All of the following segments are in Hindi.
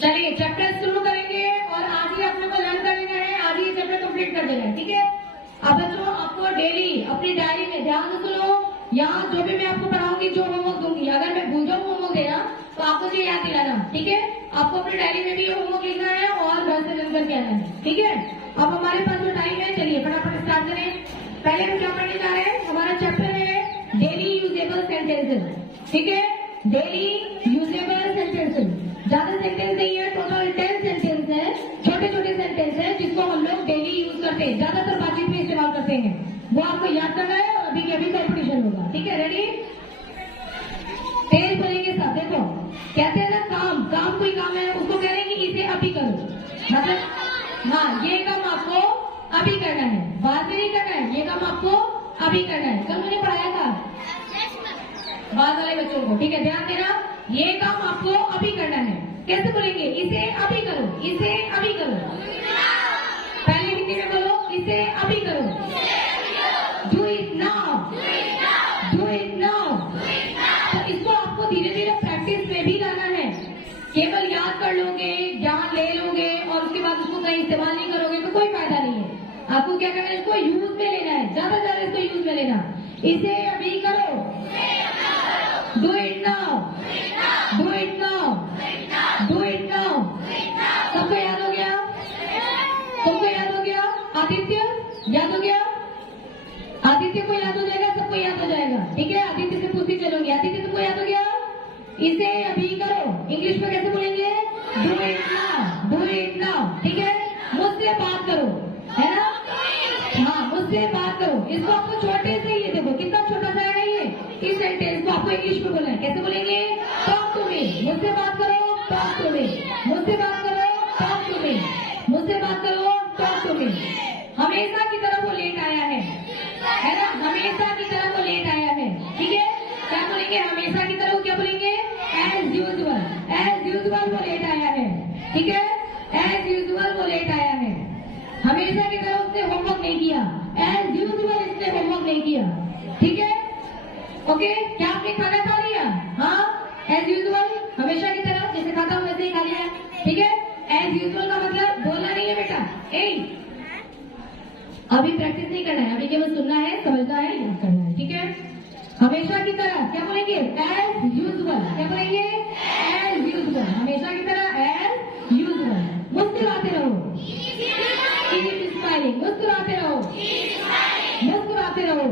चलिए चैप्टर शुरू करेंगे और आज ही अपने को लर्न कर लेना है, आज ही चैप्टर कंप्लीट कर देना है, ठीक है। अब बच्चों आपको डेली अपनी डायरी में ध्यान से सुनो, यहाँ जो भी मैं आपको पढ़ाऊंगी, जो होमवर्क दूंगी, अगर मैं भूल जाऊँ होमवर्क देना तो आपको ये याद दिलाना, ठीक है। आपको अपनी डायरी में भी होमवर्क लिखना है और घर से लर्न करके आना है, ठीक है। अब हमारे पास जो टाइम है, चलिए फटाफट स्टार्ट करें। पहले हम क्या पढ़ने जा रहे हैं, हमारा चैप्टर है डेली यूजेबल सेंटेंसेस, ठीक है। डेली यूजेबल सेंटेंसेस, ज्यादा सेंटेंस नहीं है, टोटल 10 सेंटेंस है, छोटे छोटे सेंटेंस है जिसको हम लोग डेली यूज करते हैं, ज्यादातर बातचीत में इस्तेमाल करते हैं, वो आपको याद करना है और अभी के अभी कॉम्पिटिशन होगा, ठीक है। रेडी, तेज बोलेंगे सब। देखो कहते हैं ना, काम कोई काम है उसको कह रहे हैं कि इसे अभी करो, मतलब हाँ ये काम आपको अभी करना है, बाद में नहीं करना है, ये काम आपको अभी करना है। कल मैंने पढ़ाया था बाद वाले बच्चों को, ठीक है, ध्यान देना, ये काम आपको अभी करना है। कैसे बोलेंगे, इसे अभी करो, इसे अभी करो। पहले हिंदी में बोलो, इसे अभी करो, do it now, do it now. तो इसको आपको धीरे धीरे प्रैक्टिस में भी लाना है, केवल याद कर लोगे, ज्ञान ले लोगे और उसके बाद उसको कहीं इस्तेमाल नहीं करोगे तो कोई फायदा नहीं है। आपको क्या करना है, इसको यूज में लेना है, ज्यादा से ज्यादा इसको यूज में लेना। इसे अभी करो, do it now, do it now, do it now. सबको याद हो गया, तुमको याद हो गया, आदित्य याद हो गया, आदित्य को याद हो जाएगा, सबको याद हो जाएगा, ठीक है। आदित्य से पूछती चलोगी, आदित्य तुमको याद हो गया, इसे अभी करो। इंग्लिश में कैसे बोलेंगे, do it now, do it now, ठीक है। मुझसे बात करो, है ना, हाँ मुझसे बात करो। इसको आपको छोटे से, ये देखो कितना छोटा सा है ये, इस सेंटेंस को आपको इंग्लिश में बोलना है। कैसे बोलेंगे, टॉक टू मी, मुझसे बात करो, टॉक टू मी, मुझसे बात करो, टॉक टू मी, मुझसे बात करो, टॉक टू मी। हमेशा की तरह वो लेट आया है ना, हमेशा की तरह वो लेट आया है, ठीक है। क्या बोलेंगे, हमेशा की तरह क्या बोलेंगे, एज यूजुअल, एज यूजुअल वो लेट आया है, ठीक है, एज यूजुअल वो लेट आया है। हमेशा की तरह उसने होमवर्क नहीं किया, एज यूजुअल इसने होमवर्क नहीं किया, ठीक है। ओके, क्या आपने खाना खा लिया, हाँ एज यूजुअल, हमेशा की तरह जैसे खाता हूँ वैसे ही खा लिया, ठीक है। एज यूजुअल का मतलब बोलना नहीं है बेटा, अभी प्रैक्टिस नहीं करना है, अभी केवल सुनना है, समझना है, याद करना है, ठीक है। हमेशा की तरह क्या बोलेंगे, एज यूजुअल, क्या बोलेंगे, एज यूजुअल, हमेशा की तरह एज यूजुअल। मुस्कुराते रहो, कीप स्माइलिंग, मुस्कुराते रहो, मुस्कुराते रहो,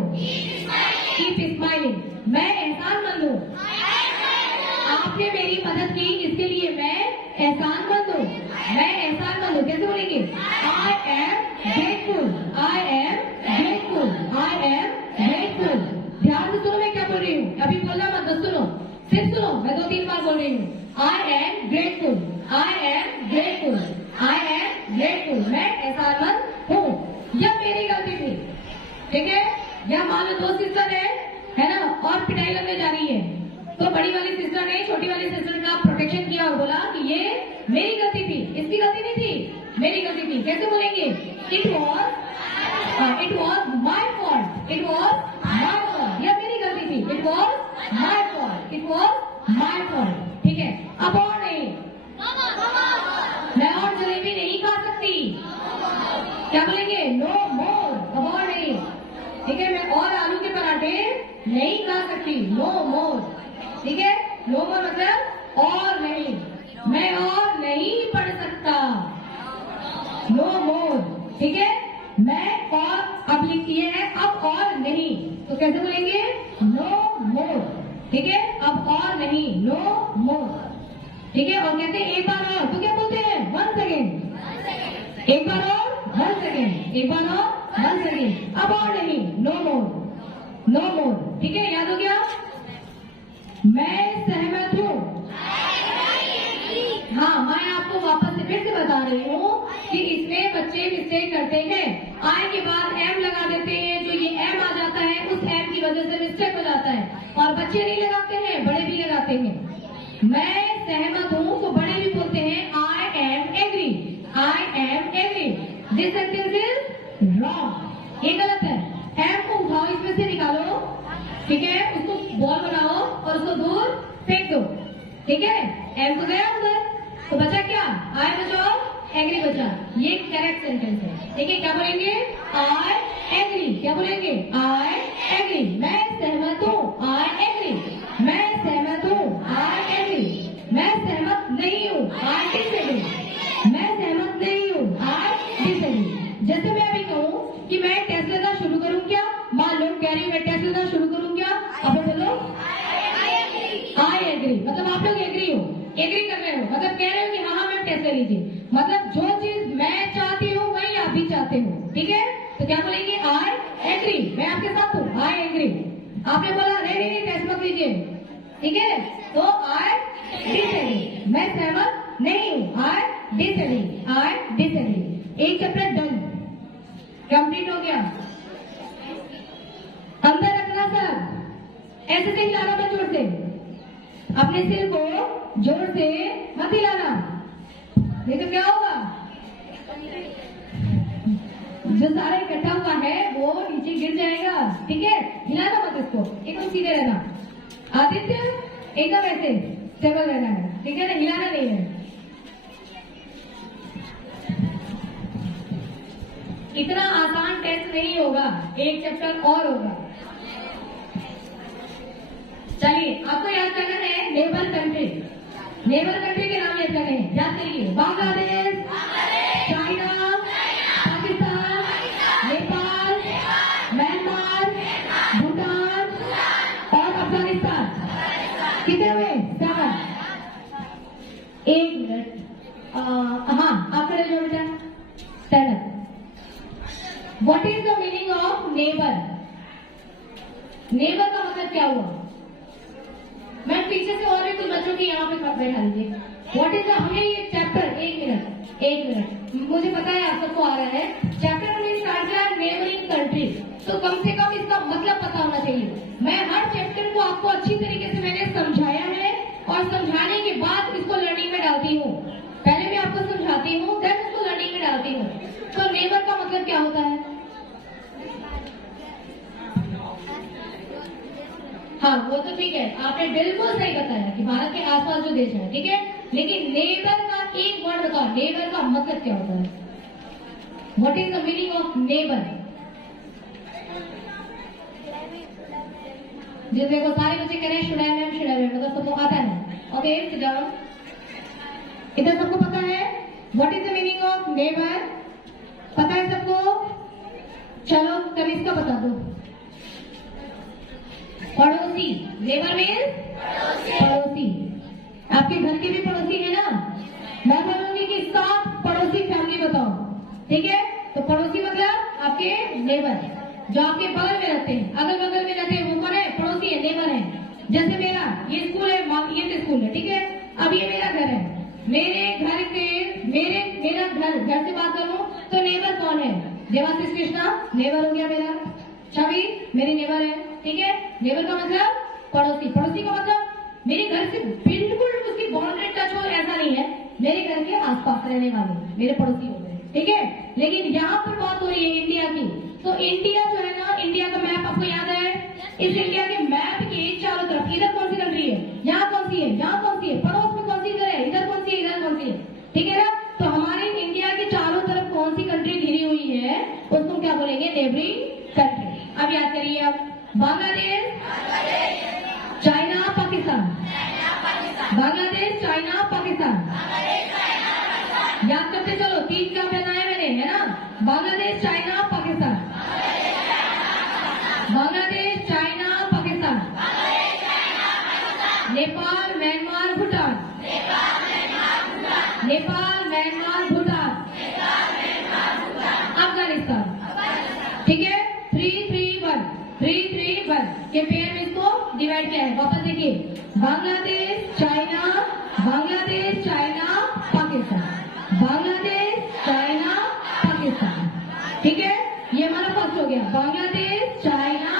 कीप स्माइलिंग। मैं एहसानमंद हूँ, आपने मेरी मदद की इसके लिए मैं एहसानमंद हूँ, मैं एहसानमंद हूँ। कैसे बोलेंगे, I am grateful, I am grateful, I am grateful. ध्यान से सुनो मैं क्या बोल रही हूँ, अभी बोलना मत, बस सुनो, सिर्फ सुनो, मैं 2-3 बार बोल रही हूँ। I am grateful, I am grateful, I am grateful, मैं एहसानमंद हूँ। यह मेरी गलती थी, ठीक है। या मान लो 2 सिस्टर है ना, और पिटाई लगने जा रही है, तो बड़ी वाली सिस्टर ने छोटी वाली सिस्टर का प्रोटेक्शन किया और बोला कि ये मेरी गलती थी, इसकी गलती नहीं थी, मेरी गलती थी। कैसे बोलेंगे, it was my fault, it was my fault, यह मेरी गलती थी, it was my fault, it was my fault, ठीक है। अब और नहीं, मैं और जलेबी नहीं खा सकती, क्या बोलेंगे, नो मोर, अब और नहीं, ठीक है। मैं और आलू के पराठे नहीं खा सकती, नो मोर, ठीक है। नो मोर मतलब और नहीं, मैं और नहीं पढ़ सकता, नो मोर, ठीक है। मैं और अब लिख दिए हैं, अब और नहीं, तो कैसे बोलेंगे, नो मोर, ठीक है, अब और नहीं, नो मोर, ठीक है। और कहते हैं एक बार और, तो क्या बोलते हैं, वंस अगेन, एक बार और, वंस अगेन, एक बार और, वंस अगेन, अब और नहीं, नो मोर, नो मोर, ठीक है। याद हो गया, मैं सहमत हूँ, हाँ मैं आपको वापस से फिर से बता रही हूँ कि इसमें बच्चे मिस्टेक करते हैं, आई के बाद एम लगा देते हैं, जो ये एम आ जाता है उस एम की वजह से मिस्टेक हो जाता है, और बच्चे नहीं लगाते हैं, बड़े भी लगाते हैं। मैं सहमत हूँ तो बड़े भी बोलते हैं I am agree, I am agree, this sentence is wrong, ये गलत है। एम को उठाओ, इसमें से निकालो, ठीक है, उसको बॉल बनाओ और उसको दूर फेंक दो, ठीक है। एम को गया उधर, तो बचा क्या, आई बचाओ एग्री बचा, ये करेक्ट सेंटेंस है। देखिए क्या बोलेंगे, आई एग्री। क्या बोलेंगे, आई एग्री। मैं सहमत हूँ, आई एग्री। मैं सहमत हूँ, आई एग्री। मैं सहमत नहीं हूँ, आई डिसएग्री। मैं सहमत नहीं हूँ, आई डिसएग्री। जैसे मैं अभी कहूँ कि मैं टेस्ट लेना शुरू करूँ क्या, मान लो कह रही हूँ मैं टेस्ट लेना शुरू करूँ क्या, अब बोलो आई एग्री। मतलब आप लोग एग्री हो, एग्री कर रहे हो, मतलब कह रहे हो कि हाँ मैम टेस्ट ले लीजिए। मतलब जो चीज मैं चाहती हूँ वही आप भी चाहते हो, ठीक है। तो क्या बोलेंगे, आई एग्री। मैं आपके साथ हूँ, आई एग्री। आपने बोला नहीं टेस्ट मत लीजिए, ठीक है, तो आई डिसएग्री। मैं सहमत नहीं हूँ, आई डिसएग्री। I disagree. एक चैप्टर डन, कंप्लीट हो गया। अंदर रखना सर, ऐसे से हिलाना मत जोर से, अपने सिर को जोर से मत हिलाना, नहीं तो क्या होगा, जो सारा इकट्ठा हुआ है वो नीचे गिर जाएगा, ठीक है। हिलाना मत इसको, एकदम सीधे रहना। आदित्य एकदम ऐसे स्टेबल रहना है, ठीक है ना, हिलाना नहीं है। इतना आसान टेस्ट नहीं होगा, एक चैप्टर और होगा। चलिए आपको याद करना है नेबर कंट्री, नेबर कंट्री के नाम याद करने हैं, याद करिए। बांग्लादेश, चाइना, पाकिस्तान, नेपाल, म्यांमार, भूटान और अफगानिस्तान। कितने हुए, 7। 1 मिनट, हाँ आप खड़े जो बेटा, stand up. What is the meaning of neighbour? Neighbour का मतलब क्या हुआ? मैं पीछे से और भी कुछ बच्चों की यहाँ पे बैठा लीजिए। व्हाट इज द, हमें ये चैप्टर, एक मिनट, मुझे पता है आप सबको आ रहा है। चैप्टर हमने स्टार्ट किया नेबरिंग कंट्री, तो कम से कम इसका मतलब पता होना चाहिए। मैं हर चैप्टर को आपको अच्छी तरीके से मैंने समझाया है और समझाने के बाद इसको लर्निंग में डालती हूँ। पहले मैं आपको समझाती हूँ, देन इसको लर्निंग में डालती हूँ। तो नेबर का मतलब क्या होता है? हाँ वो तो ठीक है, आपने बिल्कुल सही बताया कि भारत के आसपास जो देश है, ठीक है, लेकिन नेबर का एक वर्ड बताओ, नेबर का मतलब क्या होता है? What is the meaning of neighbour? जिस देखो सारे बच्चे कह रहे हैं शुड हैव, मतलब सबको आता है। Okay sit down. इधर सबको पता है what is the meaning of neighbour? पता है सबको? चलो तब इसका बता दो। पड़ोसी, नेबर मीन्स पड़ोसी। आपके घर के भी पड़ोसी है ना? मैं बोलूंगी कि 7 पड़ोसी फैमिली बताओ, ठीक है। तो पड़ोसी मतलब आपके नेबर, जो आपके बगल में रहते हैं, अगल बगल में रहते हैं, वो कौन है? पड़ोसी है, नेबर है। जैसे मेरा ये स्कूल है, ये तो स्कूल है, ठीक है। अब ये मेरा घर है, मेरे घर से बात करूं तो नेबर कौन है? देवाशीष कृष्णा नेबर हो गया मेरा, छवि मेरी नेबर है, ठीक है। नेबर का मतलब पड़ोसी, पड़ोसी का मतलब मेरे घर से बिल्कुल उसकी बाउंड्री टच हो ऐसा नहीं है, मेरे घर के आसपास रहने वाले मेरे पड़ोसी हो गए, ठीक है। लेकिन यहाँ पर बात हो रही है इंडिया की, तो इंडिया जो है ना, इंडिया का मैप आपको याद है? इस इंडिया के मैप के चारों तरफ इधर कौन सी कंट्री है, यहाँ कौन सी है, यहाँ कौन सी है, पड़ोस में कौन सी इधर है, इधर कौन सी है, इधर कौन सी है, ठीक है ना। तो हमारे इंडिया के चारों तरफ कौन सी कंट्री घिरी हुई है, उसको क्या बोलेंगे? Neighbouring country. अब याद करिए, अब बांग्लादेश, चाइना, पाकिस्तान, बांग्लादेश, चाइना, पाकिस्तान। याद करते चलो, 3 क्या बनाए मैंने, है ना? Bangladesh, China, Pakistan, Bangladesh, China, Pakistan, Nepal, Myanmar, Bhutan, Nepal, Myanmar, Bhutan, Afghanistan, ठीक है। 3-3-1 के पेयर में इसको डिवाइड किया है। वापस देखिए, Bangladesh, China, Bangladesh, China, Pakistan, Bangladesh, China, Pakistan, ठीक है। ये हमारा फर्स्ट हो गया, बांग्लादेश, चाइना,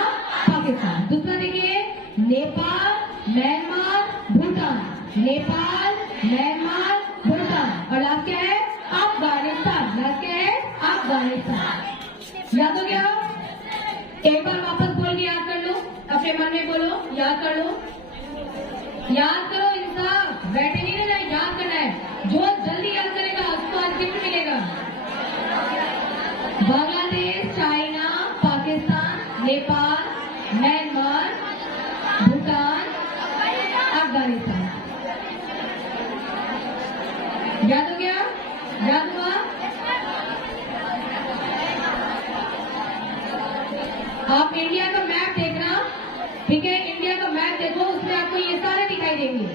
पाकिस्तान। दूसरा देखिए, नेपाल, म्यांमार, भूटान, नेपाल, म्यांमार, भूटान, और लास्ट क्या है? अफगानिस्तान। लास्ट क्या है? अफगानिस्तान। याद हो गया? एक बार वापस बोल के याद कर लो, अपने मन में बोलो, याद कर लो, याद करो। इंसान बैठे नहीं रहना, याद करना है, जो जल्दी याद याद हो गया? याद हुआ? आप इंडिया का मैप देखना, ठीक है? इंडिया का मैप देखो, उसमें आपको ये सारे दिखाई देंगे।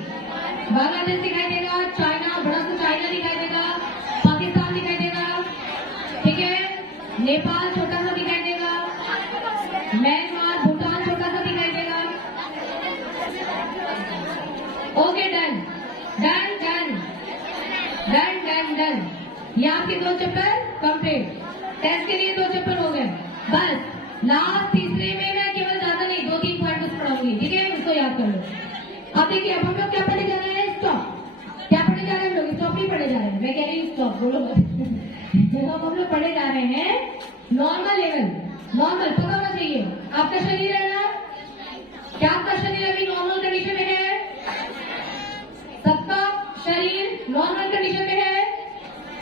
बांग्लादेश दिखाई देगा, चाइना, बड़ा सा चाइना दिखाई देगा, पाकिस्तान दिखाई देगा, ठीक है? नेपाल छोटा सा दिखाई देगा, म्यांमार, भूटान छोटा सा दिखाई देगा। Okay, done done done done done done. ये आपके 2 चैप्टर कंप्लीट। टेस्ट के लिए 2 चैप्टर हो गए। बस लास्ट तीसरे में मैं केवल ज्यादा नहीं 2-3 पॉइंट पढ़ाऊंगी, ठीक है? उसको याद कर लो। अब देखिए, अब हम लोग क्या पढ़ने जा रहे हैं? स्टॉप। क्या पढ़ने जा रहे हैं हम लोग? स्टॉप नहीं पढ़ने जा रहे हैं, मैं कह रही हूँ स्टॉप, बोलो मत। हम लोग पढ़ने जा रहे हैं नॉर्मल लेवल। नॉर्मल पता होना चाहिए आपका शरीर है ना? क्या आपका शरीर अभी नॉर्मल कंडीशन में है? सबका शरीर नॉर्मल कंडीशन में है,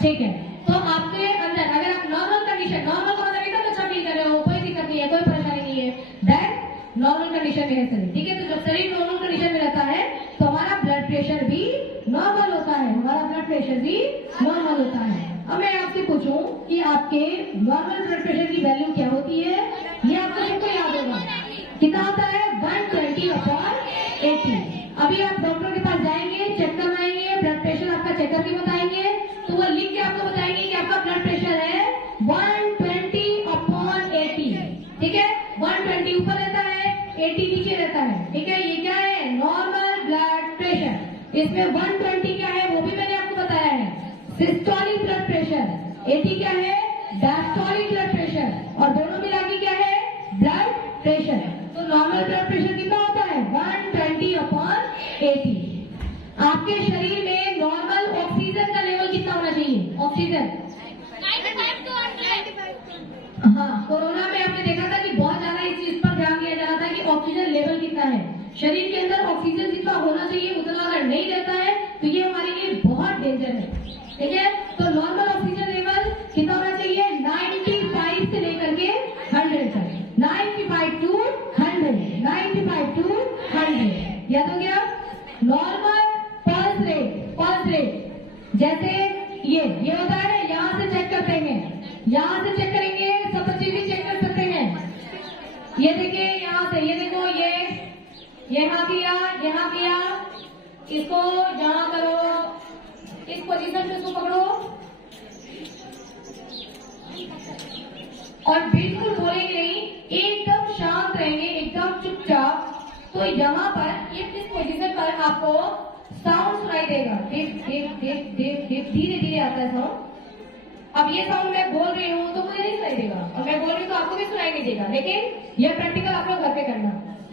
ठीक है? तो आपके अंदर अगर आप नॉर्मल कंडीशन, नॉर्मल को मतलब एकदम अच्छा फील कर रहे हो, कोई दिक्कत नहीं है, कोई परेशानी नहीं है, दैट नॉर्मल कंडीशन में है शरीर, ठीक है? तो जब शरीर नॉर्मल कंडीशन में रहता है तो हमारा ब्लड प्रेशर भी नॉर्मल होता है, हमारा ब्लड प्रेशर भी नॉर्मल होता है। अब मैं आपसे पूछूं कि आपके नॉर्मल ब्लड प्रेशर की वैल्यू क्या होती है? ये आपको सबको याद होगा। कितना होता है? 120/80। अभी आप डॉक्टर के पास जाएंगे, चेक करवाएंगे, ब्लड प्रेशर आपका चेक करके बताएंगे, तो वो लिख के आपको बताएंगे कि आपका ब्लड प्रेशर है 120/80, ठीक है? 120 ऊपर रहता है, 80 नीचे रहता है, ठीक है? ये क्या है? Normal blood pressure. इसमें 120 क्या है वो भी मैंने आपको बताया है, सिस्टोलिक ब्लड प्रेशर। 80 क्या है? Diastolic blood pressure. और दोनों मिला के क्या है? Blood pressure. तो नॉर्मल ब्लड प्रेशर कितना होता है? 120/80। आपके शरीर में नॉर्मल ऑक्सीजन का लेवल कितना होना चाहिए? Oxygen 95 to 125। हाँ, कोरोना में आपने देखा था कि बहुत ज्यादा इस चीज पर ध्यान दिया जा रहा था कि ऑक्सीजन लेवल कितना है। शरीर के अंदर ऑक्सीजन जितना होना चाहिए उतना अगर नहीं रहता है तो ये हमारे लिए बहुत डेंजर है, ठीक है? तो नॉर्मल ऑक्सीजन लेवल कितना होना चाहिए? 95 से लेकर के 100 तक। 95 to 100, 95 to 100। याद हो गया? Normal pulse rate, pulse rate जैसे ये होता है, यहाँ से चेक करते हैं, यहाँ से चेक करेंगे, सब बच्चे भी चेक कर सकते हैं। ये देखिए, यहाँ से ये देखो, ये यहाँ किया, इसको यहाँ करो, इस पोजीशन पे इसको पकड़ो और बिल्कुल बोलेंगे नहीं, एकदम शांत रहेंगे, एकदम चुपचाप। तो यहाँ पर ये इस पोजीशन पर आपको साउंड सुनाई देगा, देख देख देख देख देख, धीरे धीरे आता है साउंड। अब ये साउंड मैं बोल रही हूँ तो मुझे नहीं सुनाई देगा, और मैं बोल रही हूँ तो आपको भी सुनाई नहीं देगा, लेकिन यह प्रैक्टिकल आप लोग घर पे करना,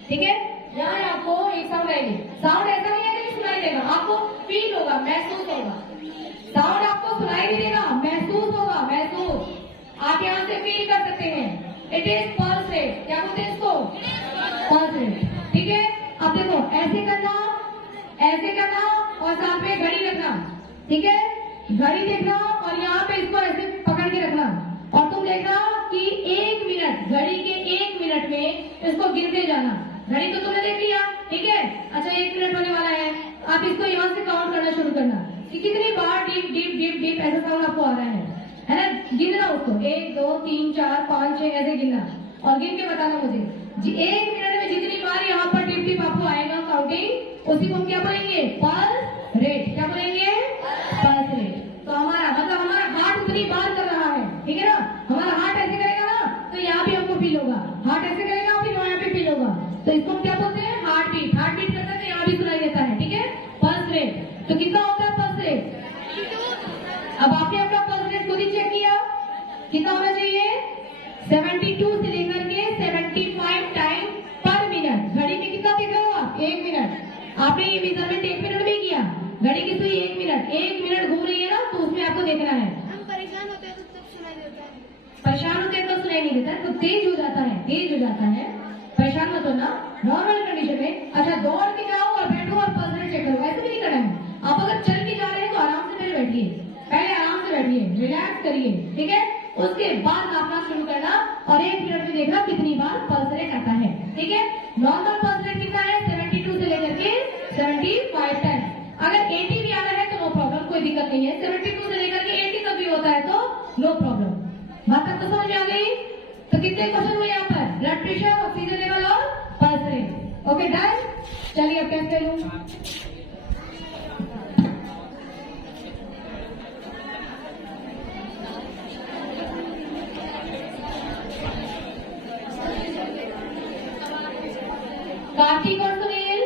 ठीक है? यहाँ आपको एक साउंड आएगी, साउंड ऐसा नहीं है कि सुनाई देगा, आपको फील होगा, महसूस होगा। साउंड आपको सुनाई नहीं देगा, महसूस होगा, महसूस। आप यहाँ से फील कर सकते हैं। It is pulse rate. क्या बोलते हैं इसको? पल्स रेट, ठीक है? अब देखो, ऐसे करना और साथ में घड़ी रखना, ठीक है? घड़ी देखना और यहाँ पे इसको ऐसे पकड़ के रखना, और तुम देखना कि 1 मिनट, घड़ी के 1 मिनट में इसको गिनते जाना। घड़ी तो तुमने देख लिया, ठीक है? अच्छा, 1 मिनट होने वाला है, आप इसको यहाँ से काउंट करना शुरू करना कि कितनी बार डीप डीप डीप डीप ऐसा साउंड आपको आ रहा है ना? गिनना उसको, 1 2 3 4 5 6 ऐसे गिनना, और गिन के बताना मुझे 1 मिनट में जितनी बार यहाँ पर डीप डीप आपको आएगा काउंटिंग, उसी को हम क्या बोलेंगे? Pulse rate. क्या बोलेंगे? Pulse rate. तो हमारा मतलब हमारा हार्ट उतनी बार कर रहा है, ठीक है ना? हमारा हार्ट ऐसे करेगा ना तो यहाँ भी हमको फील होगा, हार्ट ऐसे करेगा फिर यहाँ पे फील होगा, तो इसको हम क्या बोलते हैं? Heart beat. हार्ट बीट करता है तो यहाँ भी सुनाई देता है, ठीक है? Pulse rate. तो कितना होता है पल्स रेट? अब आपने अपना पल्स रेट खुद ही चेक किया, कितना होना चाहिए? 72 से लेकर के 75 टाइम पर मिनट। घड़ी में कितना देख रहे हो आप? 1 मिनट। आपने ये मेजरमेंट 1 मिनट में किया, घड़ी की सुई 1 मिनट घूम रही है ना, तो उसमें आपको देखना है। हम परेशान होते हैं तो तब सुनाई देता है। परेशान होते हैं तो सुनाई नहीं देता है, तो तेज हो जाता है, तेज हो जाता है। परेशान मत होना, नॉर्मल कंडीशन में। अच्छा, दौड़ के जाओ और बैठो और पल्स रेट चेक करो, ऐसे भी नहीं करना है। आप अगर चल के जा रहे हैं तो आराम से पहले बैठिए, पहले आराम से बैठिए, रिलैक्स करिए, ठीक है? उसके बाद नापना शुरू करना और 1 मिनट में देखना कितनी बार पल्स रेट आता है, ठीक है? नॉर्मल पल्स रेट कितना है? 72 से लेकर के 75 टाइम। अगर 80 भी आना है तो नो प्रॉब्लम, कोई दिक्कत नहीं है, 72 से लेकर के 80 तक भी होता है तो नो प्रॉब्लम। बात आपको समझ में आ गई? तो कितने क्वेश्चन हुए यहाँ पर? ब्लड प्रेशर, ऑक्सीजन लेवल और पल्स रेट। Okay done. चलिए अब टेस्ट ले लूं। कार्तिक और सुनील,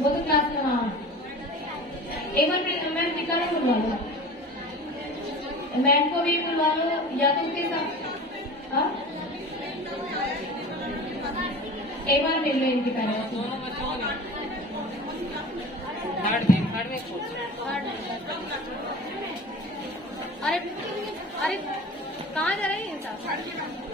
वो तो क्लास में। हाँ, एक बार मैम निकाल बुलवा लो, मैम को भी बुलवा लो या तो उसके साथ। हाँ, एक बार मिल लो इनके पेरेंट्स को। अरे अरे कहाँ जा रहे हैं ये सब?